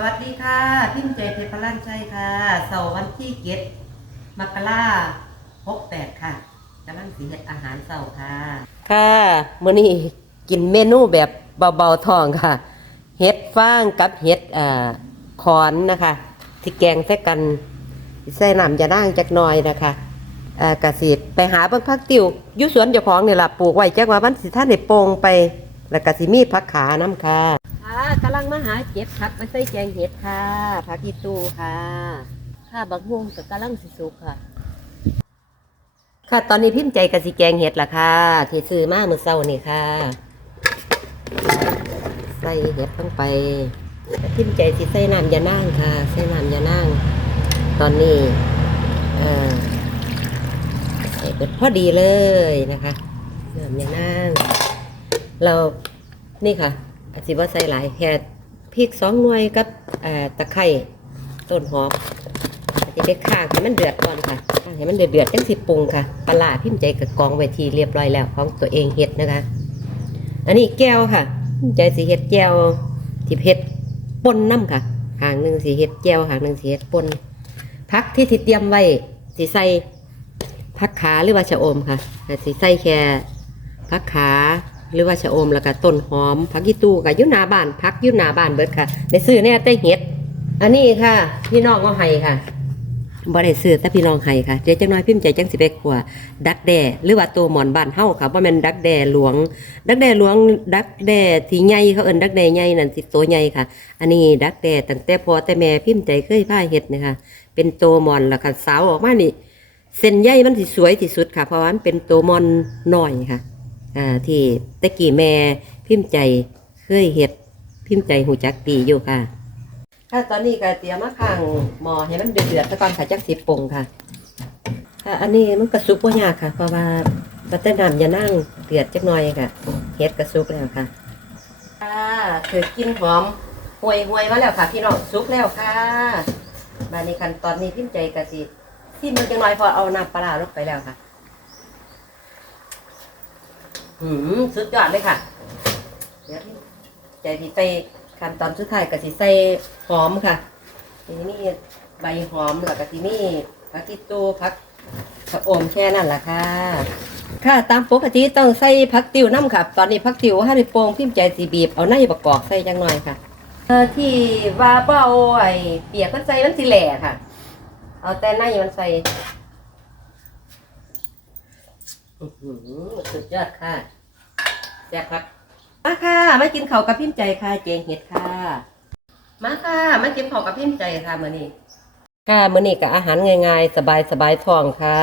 สวัสดีค่ะ พิมพ์ใจเพรพลันชัยค่ะเสาร์วันที่เก็ดมกราหกแปดค่ะกำลังสีเห็ดอาหารเสาร์ค่ะ ค่ะมื้อนี้กินเมนูแบบเบาๆท้องค่ะ เห็ดฟางกับเห็ดอ่าขอนนะคะที่แกงใส่กันใส่น้ำยาด่างจักหน่อยนะคะเอ่อกะสิไปหาเบิ่งผักติวอยู่สวนเจ้าของนี่ล่ะปลูกไว้จักว่ามันสิท่านได้โปร่งไป แล้วก็สิมีผักขาน้ำค่ะ ค่ะกำลังมาหาเจ็บผักไปใส่แกงเห็ดค่ะ ผักอีตูค่ะ ค่ะบักม่วงกับกำลังสิสุกค่ะ ค่ะตอนนี้พิมพ์ใจกับสิแกงเห็ดล่ะค่ะที่ซื้อมาเมื่อเช้านี่ค่ะ ใส่เห็ดลงไปพิมพ์ใจสิใส่น้ำยานั่งค่ะ ใส่น้ำยานั่งตอนนี้เออใส่เบิดพอดีเลยนะคะน้ำยานั่งเรานี่ค่ะ อาจสิว่าใส่หลายแค่พริกสองหน่วยกับตะไคร้ต้นหอมอาจจะได้ข้างให้มันเดือดก่อนค่ะข้างให้มันเดือดเดือดจังสิปรุงค่ะปลาพิมพ์ใจกับกองไว้ทีเรียบร้อยแล้วของตัวเองเฮ็ดนะคะ อันนี้แก้วค่ะใจสิเฮ็ดแก้วที่เฮ็ดป่นน้ำค่ะหางหนึ่งสีเฮ็ดแก้วหางหนึ่งสีเฮ็ดป่นพักที่ที่เตรียมไว้สีใส่พักขาหรือว่าชะอมค่ะแต่สีใส่แค่พักขา หรือว่าชะอมแล้วก็ต้นหอมผักยี่ตูกับยุนาบ้านผักยุนาบ้านเบิดค่ะได้ซื้อเนี่ยได้เห็ด อันนี้ค่ะ พี่น้องก็ให้ค่ะบ่ได้ซื้อแต่พี่น้องให้ค่ะเดี๋ยวจังน้อยพิมพ์ใจจังสิไปขวดักแด่หรือว่าตัวหมอนบ้านเฮาค่ะบ่แม่นดักแด่หลวง ดักแด่หลวง ดักแด่ที่ใหญ่เขาเอิ้นดักแด่ใหญ่นั่นสิตัวใหญ่ค่ะ อันนี้ดักแด่ตั้งแต่พอแต่แม่พิมพ์ใจเคยพาเฮ็ดนะคะเป็นตัวหมอนแล้วค่ะสาวออกมานี่เส้นใยมันสิสวยที่สุดค่ะ เพราะว่ามันเป็นตัวมอนน้อยค่ะ อ่าที่ตะกี้แม่พิมพ์ใจเคยเฮ็ดพิมพ์ใจหูจักดีอยู่ค่ะ ค่ะตอนนี้ก็เตรียมมาข้างหม้อให้มันเดือดๆซะก่อนค่ะจักสิปรุงค่ะค่ะ อันนี้มันกระสุกบ่ยากค่ะ เพราะว่าบัตเตอร์น้ำอย่านั่งเดือดจักหน่อยค่ะเฮ็ดกระสุกแล้วค่ะค่ะถือกินหอมห่วยห่วยๆมาแล้วค่ะพี่น้องสุกแล้วค่ะบานนี้ขั้นตอนนี้พิมพ์ใจกะสิที่มันจังน้อยพอเอาน้ำปลาร้าลงไปแล้วค่ะ หืมสุดยอดเลยค่ะ เดี๋ยวใจที่ใส่ขั้นตอนสุดท้ายก็สิใส่หอมค่ะทีนี้ใบหอมแล้วก็ทีนี้ผักติตูผักชะอมแค่นั้นแหละค่ะ ค่ะตามปกติต้องใส่ผักติวน้ำค่ะ ตอนนี้ผักติวให้ในโปงพิมพ์ใจสีบีบเอาในประกอบใส่จังหน่อยค่ะเออที่ว่าเบเอาไอเปียกมันใส่มันสิแหล่ค่ะ เอาแต่ในมันใส่ อื้อหือสุดยอดค่ะแซ่บครับมาค่ะ มากินข้าวกับพิมพ์ใจค่ะ เจงเห็ดค่ะ มาค่ะ มากินข้าวกับพิมพ์ใจค่ะมื้อนี้ ค่ะมื้อนี้ก็อาหารง่ายๆ สบายๆท้องค่ะ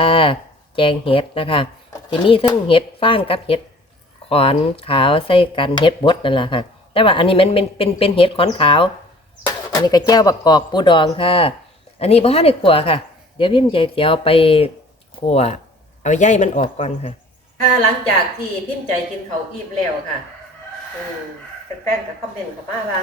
แจงเห็ดนะคะจะมีทั้งเห็ดฟางกับเห็ดขอนขาวใส่กันเห็ดบดนั่นแหละค่ะ แต่ว่าอันนี้มันเป็นเป็นเป็นเห็ดขอนขาว อันนี้ก็แจ้วบักกอกปูดองค่ะ อันนี้บ่ทันได้ขัวค่ะ เดี๋ยวพิมพ์ใจเสียวไปขัว เอาใยมันออกก่อนค่ะค่ะหลังจากที่พิมพ์ใจกินเขาวอิ่มแล้วค่ะอืมแฟนๆก็คอมเมนต์เข้ามาว่า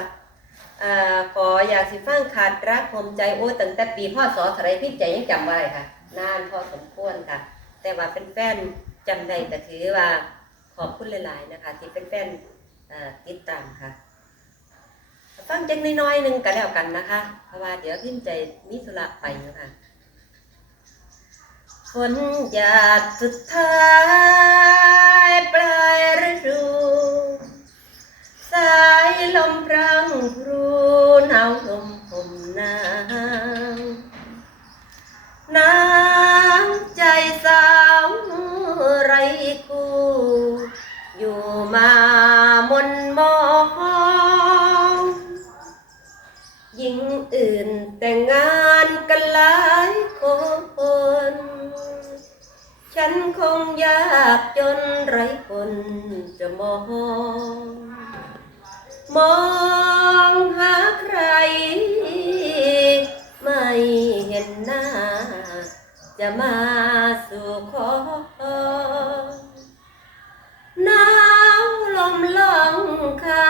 อ่าขออยากสิฟังขาดรักโฮมใจโอ้ตั้งแต่ปีพศเท่าไรพิมพ์ใจยังจำไว้ค่ะ นานพอสมควรค่ะ แต่ว่าเป็นแฟนจำได้ก็ถือว่าขอบคุณหลายๆนะคะ ที่เป็นแฟนเอ่อติดตามค่ะฟังจักน้อยๆหนึงก็แล้วกันนะคะ เพราะว่าเดี๋ยวพิมพ์ใจมีธุระไปนะคะ ฝนหยาดสุดท้ายปลายฤดู สายลมพรังพรูหนาวลมห่มหนาวน้ำใจสาวไรคู่อยู่มามนมองหญิงอื่นแต่งงานกันหลายคน ฉันคงยากจนไรคนจะมอง มองหาใคร ไม่เห็นหน้า จะมาสู่ขอหนาวลมล่องข้า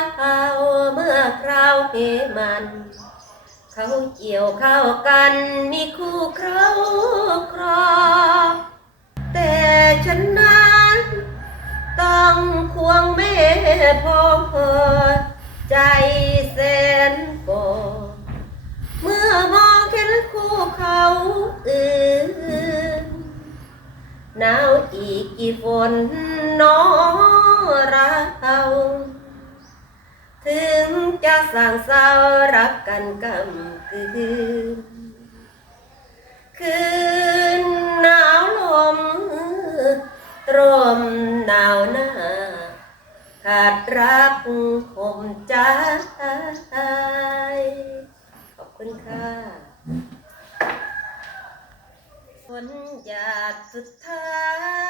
วเมื่อคราวเหมัน เขาเกี่ยวเข้ากันมีคู่เคราครอง นนั้นต้องควงแม่พ่อใจแสนโกเมื่อมองเห็นคู่เขาอื่นหนาวอีกกี่ฝนน้อเราถึงจะสร้างเศร้ารักกันกำคืนคืน รักคมใจขอบคุณค่ะผลหยาดสุดท้าย